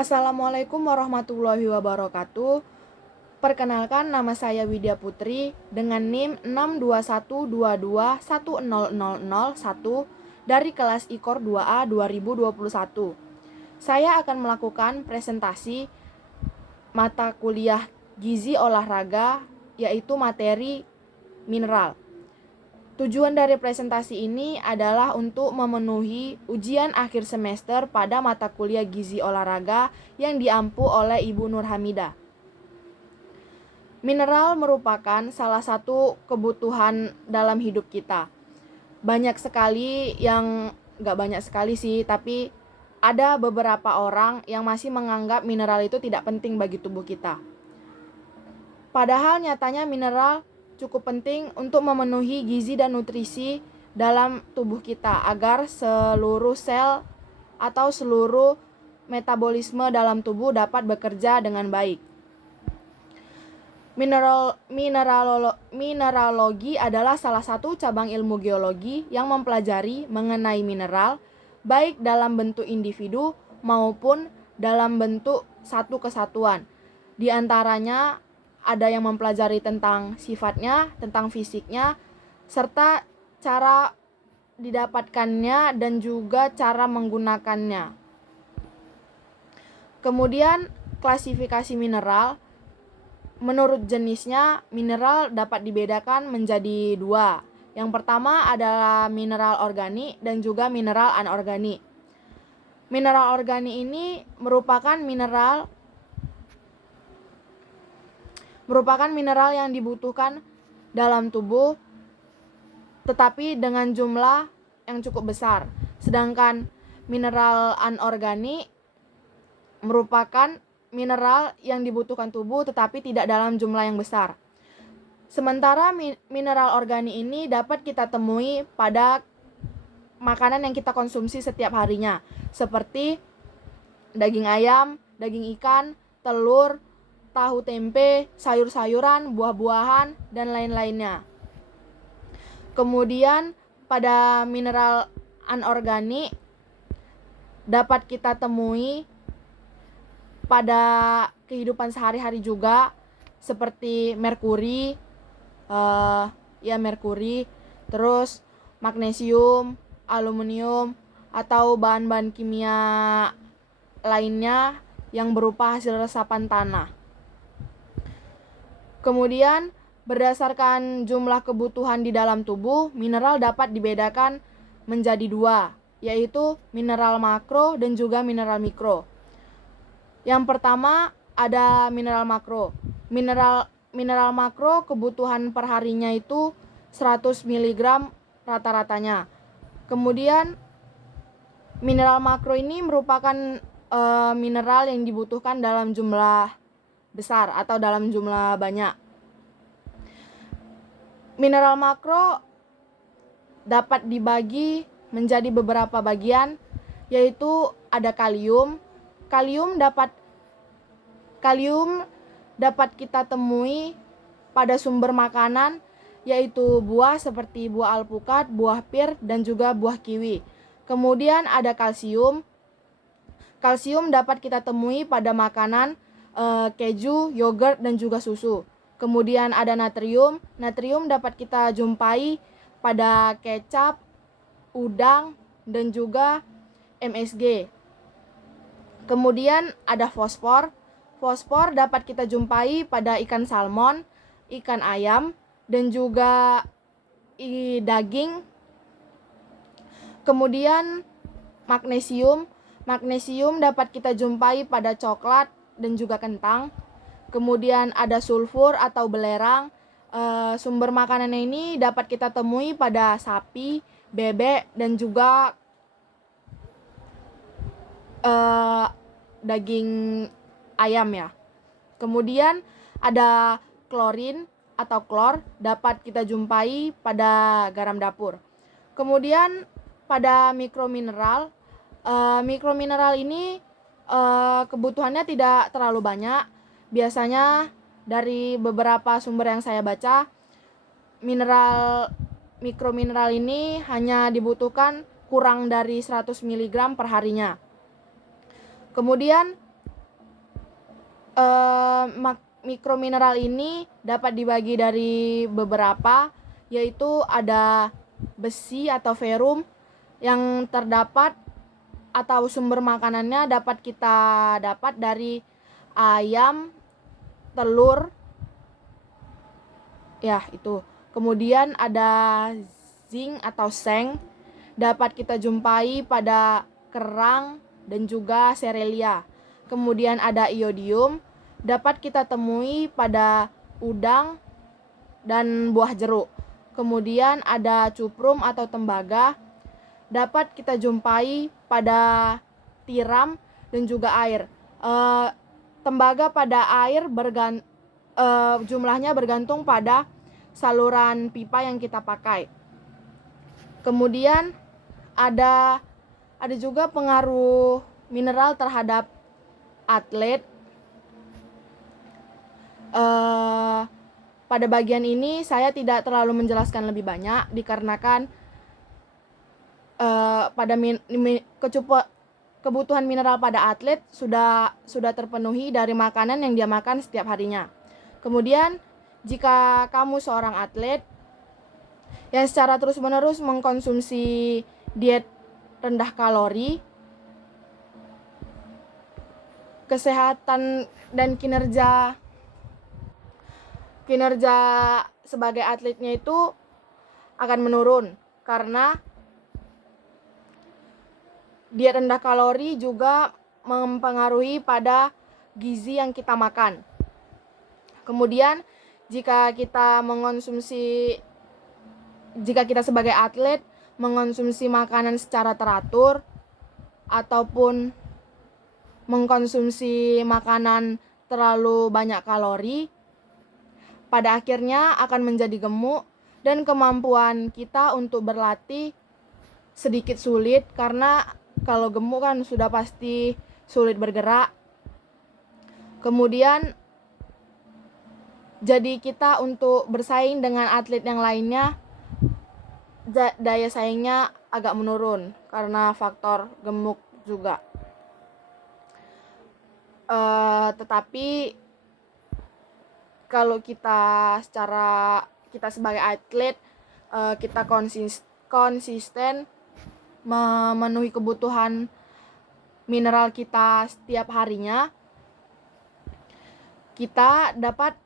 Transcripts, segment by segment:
Assalamualaikum warahmatullahi wabarakatuh. Perkenalkan, nama saya Widya Putri dengan NIM 62122100001 dari kelas IKOR 2A 2021. Saya akan melakukan presentasi mata kuliah Gizi Olahraga, yaitu materi mineral. Tujuan dari presentasi ini adalah untuk memenuhi ujian akhir semester pada mata kuliah Gizi Olahraga yang diampu oleh Ibu Nur Hamidah. Mineral merupakan salah satu kebutuhan dalam hidup kita. Banyak sekali yang gak banyak sekali sih, tapi ada beberapa orang yang masih menganggap mineral itu tidak penting bagi tubuh kita. Padahal nyatanya mineral cukup penting untuk memenuhi gizi dan nutrisi dalam tubuh kita agar seluruh sel atau seluruh metabolisme dalam tubuh dapat bekerja dengan baik. Mineralogi adalah salah satu cabang ilmu geologi yang mempelajari mengenai mineral, baik dalam bentuk individu maupun dalam bentuk satu kesatuan. Di antaranya ada yang mempelajari tentang sifatnya, tentang fisiknya, serta cara didapatkannya dan juga cara menggunakannya. Kemudian klasifikasi mineral. Menurut jenisnya, mineral dapat dibedakan menjadi dua. Yang pertama adalah mineral organik dan juga mineral anorganik. Mineral organik ini merupakan mineral yang dibutuhkan dalam tubuh, tetapi dengan jumlah yang cukup besar. Sedangkan mineral anorganik merupakan mineral yang dibutuhkan tubuh tetapi tidak dalam jumlah yang besar. Sementara mineral organik ini dapat kita temui pada makanan yang kita konsumsi setiap harinya, seperti daging ayam, daging ikan, telur, tahu tempe, sayur-sayuran, buah-buahan, dan lain-lainnya. Kemudian pada mineral anorganik dapat kita temui pada kehidupan sehari-hari juga, seperti merkuri, terus magnesium, aluminium, atau bahan-bahan kimia lainnya yang berupa hasil resapan tanah. Kemudian berdasarkan jumlah kebutuhan di dalam tubuh, mineral dapat dibedakan menjadi dua, yaitu mineral makro dan juga mineral mikro. Yang pertama ada mineral makro. Mineral makro kebutuhan perharinya itu 100 mg rata-ratanya. Kemudian mineral makro ini merupakan mineral yang dibutuhkan dalam jumlah besar atau dalam jumlah banyak. Mineral makro dapat dibagi menjadi beberapa bagian, yaitu ada kalium. Kalium dapat kita temui pada sumber makanan, yaitu buah seperti buah alpukat, buah pir, dan juga buah kiwi. Kemudian ada kalsium. Kalsium dapat kita temui pada makanan keju, yogurt, dan juga susu. Kemudian ada natrium. Natrium dapat kita jumpai pada kecap, udang, dan juga MSG. Kemudian ada fosfor. Fosfor dapat kita jumpai pada ikan salmon, ikan ayam, dan juga daging. Kemudian magnesium. Magnesium dapat kita jumpai pada coklat dan juga kentang. Kemudian ada sulfur atau belerang. Sumber makanan ini dapat kita temui pada sapi, bebek, dan juga daging ayam ya. Kemudian ada klorin atau klor, dapat kita jumpai pada garam dapur. Kemudian pada mikromineral, mikromineral ini kebutuhannya tidak terlalu banyak. Biasanya dari beberapa sumber yang saya baca, mikromineral ini hanya dibutuhkan kurang dari 100 mg per harinya. Kemudian Mikromineral ini dapat dibagi dari beberapa, yaitu ada besi atau ferrum yang terdapat atau sumber makanannya dapat kita dapat dari ayam, telur, ya itu. Kemudian ada zinc atau seng, dapat kita jumpai pada kerang dan juga serelia. Kemudian ada iodium, dapat kita temui pada udang dan buah jeruk. Kemudian ada cuprum atau tembaga, dapat kita jumpai pada tiram dan juga air. Tembaga pada air jumlahnya bergantung pada saluran pipa yang kita pakai. Kemudian ada juga pengaruh mineral terhadap atlet. Pada bagian ini saya tidak terlalu menjelaskan lebih banyak dikarenakan pada kebutuhan mineral pada atlet sudah terpenuhi dari makanan yang dia makan setiap harinya. Kemudian jika kamu seorang atlet yang secara terus-menerus mengkonsumsi diet rendah kalori, kesehatan dan kinerja sebagai atletnya itu akan menurun karena diet rendah kalori juga mempengaruhi pada gizi yang kita makan. Kemudian jika kita sebagai atlet mengonsumsi makanan secara teratur ataupun mengkonsumsi makanan terlalu banyak kalori, pada akhirnya akan menjadi gemuk dan kemampuan kita untuk berlatih sedikit sulit karena kalau gemuk kan sudah pasti sulit bergerak. Kemudian jadi kita untuk bersaing dengan atlet yang lainnya, daya saingnya agak menurun karena faktor gemuk juga. Tetapi kalau kita sebagai atlet kita konsisten memenuhi kebutuhan mineral kita setiap harinya, kita dapat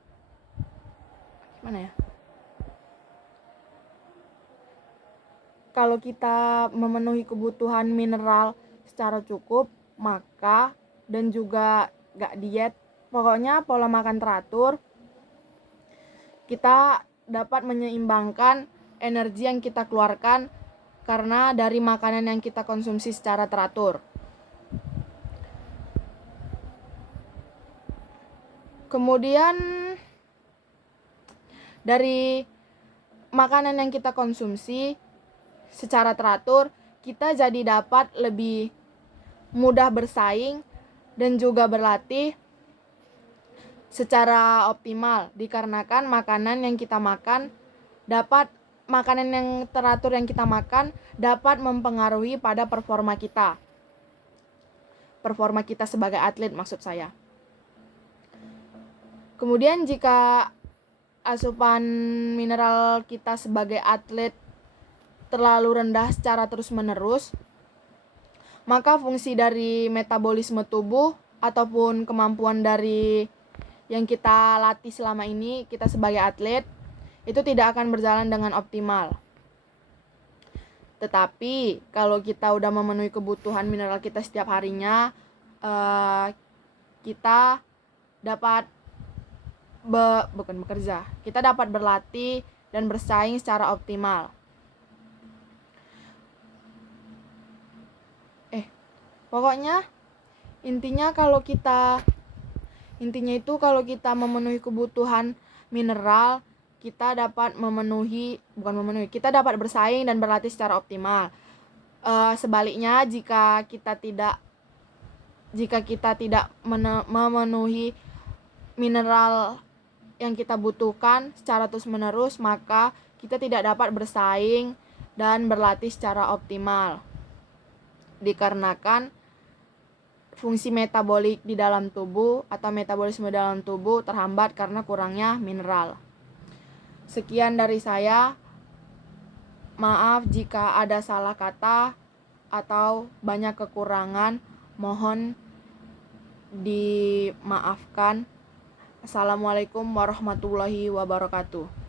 kalau kita memenuhi kebutuhan mineral secara cukup, maka dan juga gak diet, pokoknya pola makan teratur, kita dapat menyeimbangkan energi yang kita keluarkan karena dari makanan yang kita konsumsi secara teratur. Kemudian dari makanan yang kita konsumsi secara teratur, kita jadi dapat lebih mudah bersaing dan juga berlatih secara optimal dikarenakan makanan yang teratur yang kita makan dapat mempengaruhi pada performa kita sebagai atlet, maksud saya. Kemudian jika asupan mineral kita sebagai atlet terlalu rendah secara terus-menerus, maka fungsi dari metabolisme tubuh ataupun kemampuan dari yang kita latih selama ini, kita sebagai atlet, itu tidak akan berjalan dengan optimal. Tetapi kalau kita udah memenuhi kebutuhan mineral kita setiap harinya, kita dapat kita dapat berlatih dan bersaing secara optimal. Pokoknya intinya kita memenuhi kebutuhan mineral, kita dapat bersaing dan berlatih secara optimal. Sebaliknya jika kita tidak memenuhi mineral yang kita butuhkan secara terus-menerus, maka kita tidak dapat bersaing dan berlatih secara optimal. Dikarenakan fungsi metabolik di dalam tubuh atau metabolisme dalam tubuh terhambat karena kurangnya mineral. Sekian dari saya. Maaf jika ada salah kata atau banyak kekurangan, mohon dimaafkan. Assalamualaikum warahmatullahi wabarakatuh.